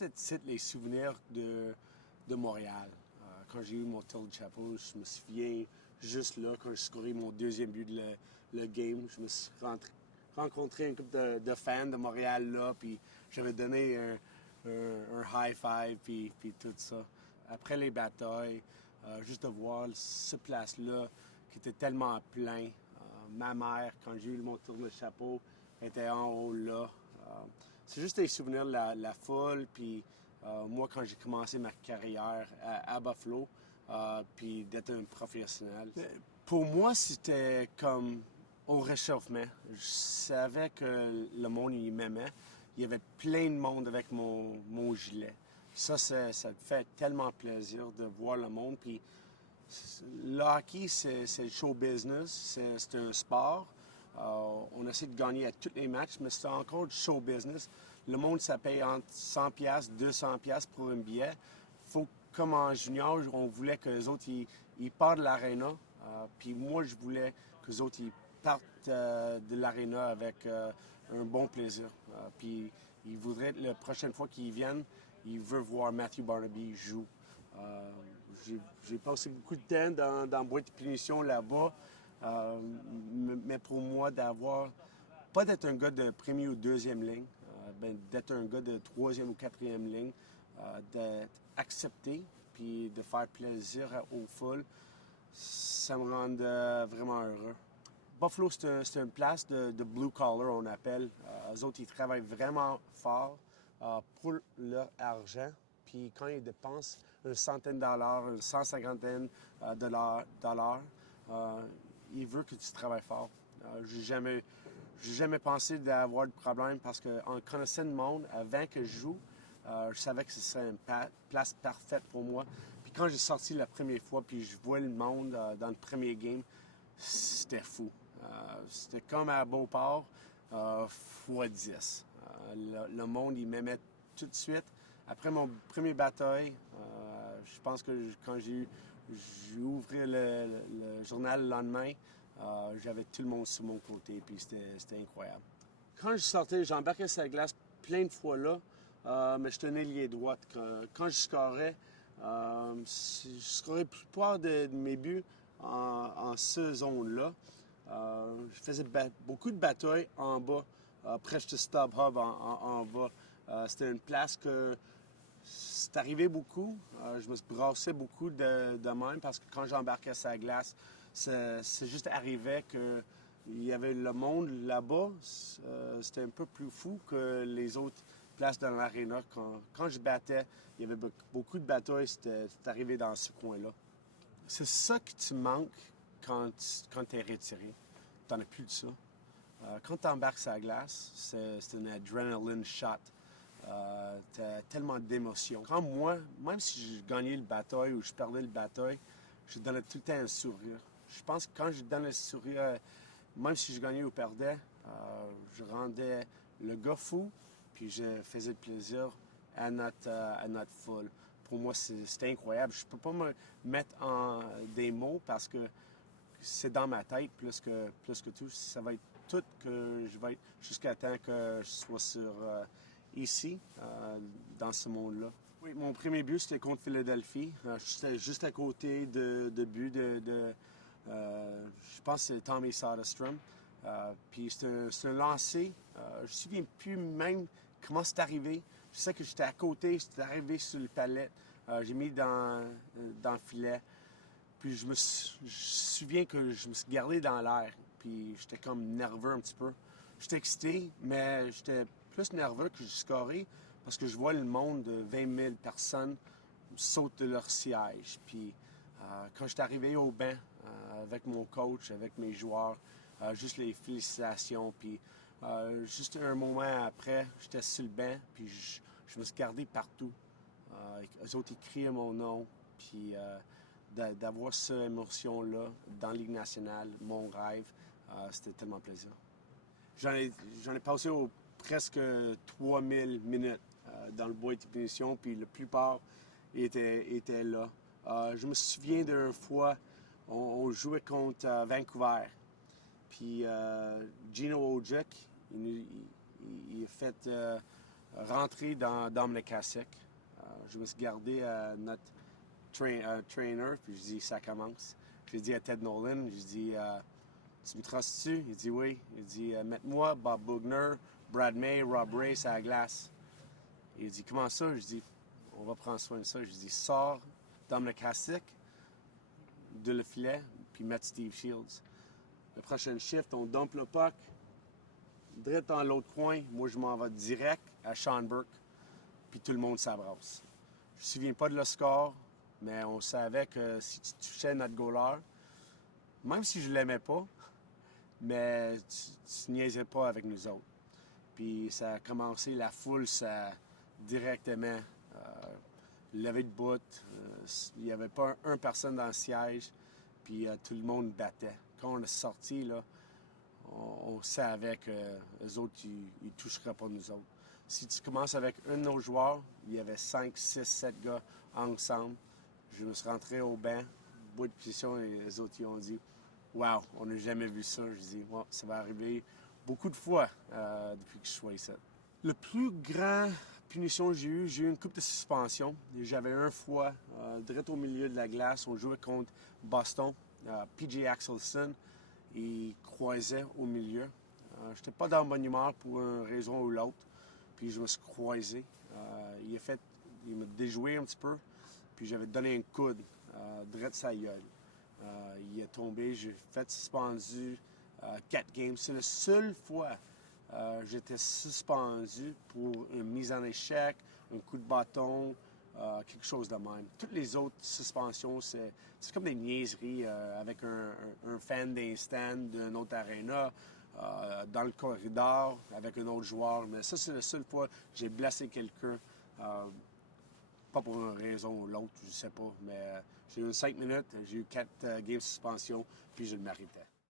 juste les souvenirs de Montréal. Quand j'ai eu mon tour de chapeau, je me souviens juste là, quand j'ai scoré mon deuxième but de le game, je me suis rencontré une couple de fans de Montréal là, puis j'avais donné un high five, puis tout ça. Après les batailles, juste de voir ce place-là qui était tellement plein. Ma mère, quand j'ai eu mon tour de chapeau, était en haut là. C'est juste des souvenirs de la foule, puis moi, quand j'ai commencé ma carrière à Buffalo, puis d'être un professionnel. Pour moi, c'était comme au réchauffement. Je savais que le monde, il m'aimait. Il y avait plein de monde avec mon gilet. Ça me fait tellement plaisir de voir le monde. Puis le hockey, c'est le show business, c'est un sport. On essaie de gagner à tous les matchs, mais c'est encore du show business. Le monde, ça paye entre 100 $, 200 $ pour un billet. Faut, comme en junior, on voulait que les autres, ils partent de l'aréna. Puis moi, je voulais que les autres, ils partent de l'aréna avec un bon plaisir. Puis ils voudraient, la prochaine fois qu'ils viennent, ils veulent voir Matthew Barnaby jouer. J'ai passé beaucoup de temps dans boîte de punition là-bas, mais pour moi, pas d'être un gars de première ou deuxième ligne, d'être un gars de troisième ou quatrième ligne, d'être accepté, puis de faire plaisir aux foules, ça me rend vraiment heureux. Buffalo, c'est une place de blue collar, on appelle. Eux autres, ils travaillent vraiment fort pour leur argent. Puis quand ils dépensent une centaine de dollars, une 150 dollars, ils veulent que tu travailles fort. J'ai jamais pensé d'avoir de problème parce qu'en connaissant le monde, avant que je joue, je savais que ce serait une place parfaite pour moi. Puis quand j'ai sorti la première fois, puis je vois le monde dans le premier game, c'était fou. C'était comme à Beauport, fois 10. Le monde, il m'aimait tout de suite. Après mon premier bataille, je pense que quand j'ai ouvert le journal le lendemain, j'avais tout le monde sur mon côté, puis c'était incroyable. Quand je sortais, j'embarquais sur la glace plein de fois là, mais je tenais lié droite. Quand je scorais, je scorais la plupart de mes buts en cette zone-là. Je faisais beaucoup de batailles en bas, près de StubHub en bas. C'était une place que c'est arrivé beaucoup. Je me brassais beaucoup de même parce que quand j'embarquais sur la glace, c'est juste arrivé que il y avait le monde là-bas. C'était un peu plus fou que les autres places dans l'aréna. Quand je battais, il y avait beaucoup de batailles. C'était arrivé dans ce coin-là. C'est ça que tu manques quand tu es retiré. Tu n'en as plus de ça. Quand tu embarques sur la glace, c'est une adrenaline shot. Tu as tellement d'émotions. Quand moi, même si je gagnais le bataille ou je perdais le bataille, je donnais tout le temps un sourire. Je pense que quand je donnais le sourire, même si je gagnais ou perdais, je rendais le gars fou, puis je faisais plaisir à notre foule. Pour moi, c'était incroyable. Je peux pas me mettre en des mots parce que c'est dans ma tête plus que tout. Ça va être tout que je vais être jusqu'à temps que je sois ici, dans ce monde-là. Oui, mon premier but, c'était contre Philadelphie. J'étais juste à côté de but je pense que c'est Tommy Soderstrom. Puis c'est un lancer. Je me souviens plus même comment c'est arrivé. Je sais que j'étais à côté, j'étais arrivé sur le palette. J'ai mis dans le filet. Puis je me souviens que je me suis gardé dans l'air. Puis j'étais comme nerveux un petit peu. J'étais excité, mais j'étais plus nerveux que je scorais parce que je vois le monde de 20 000 personnes sauter de leur siège. Puis quand j'étais arrivé au banc avec mon coach, avec mes joueurs, juste les félicitations. Puis juste un moment après, j'étais sur le banc, puis je me suis gardé partout. Eux autres, ils criaient mon nom. Puis d'avoir cette émotion-là dans la Ligue nationale, mon rêve, c'était tellement plaisir. J'en ai passé presque 3000 minutes dans le boîte de punition, puis la plupart étaient là. Je me souviens d'une fois, on jouait contre Vancouver, puis Gino Ojek, il a fait rentré dans Dominic Hasek. Je me suis gardé à notre trainer, puis je dis ça commence. J'ai dit à Ted Nolan, je dis tu me trustes-tu? Il dit oui. Il dit mets-moi Bob Boughner, Brad May, Rob Ray à la glace. Il dit comment ça? Je dis on va prendre soin de ça. Je dis sors Dominic Hasek de le filet, puis mettre Steve Shields. Le prochain shift, on dump le puck, direct dans l'autre coin. Moi, je m'en vais direct à Sean Burke, puis tout le monde s'abrasse. Je ne me souviens pas de le score, mais on savait que si tu touchais notre goaler, même si je ne l'aimais pas, mais tu niaisais pas avec nous autres. Puis ça a commencé, la foule, ça directement levé de bout. Il n'y avait pas une personne dans le siège, puis tout le monde battait. Quand on est sorti, là, on savait que les autres, ils ne toucheraient pas nous autres. Si tu commences avec un de nos joueurs, il y avait 5, 6, 7 gars ensemble. Je me suis rentré au banc, bout de position, et les autres, ils ont dit « Wow, on n'a jamais vu ça. » Je dis wow, « Ça va arriver beaucoup de fois depuis que je suis ici. » Le plus grand punition que j'ai eu une coupe de suspension. J'avais un fois, direct au milieu de la glace, on jouait contre Boston. PJ Axelson, il croisait au milieu. Je n'étais pas dans la bonne humeur pour une raison ou l'autre. Puis je me suis croisé. Il m'a déjoué un petit peu. Puis j'avais donné un coude, direct sa gueule. Il est tombé, j'ai fait suspendu 4 games. C'est la seule fois j'étais suspendu pour une mise en échec, un coup de bâton, quelque chose de même. Toutes les autres suspensions, c'est comme des niaiseries avec un fan d'un stand d'une autre aréna, dans le corridor avec un autre joueur. Mais ça, c'est la seule fois que j'ai blessé quelqu'un. Pas pour une raison ou l'autre, je sais pas. Mais j'ai eu 5 minutes, j'ai eu 4 games de suspension, puis je le méritais.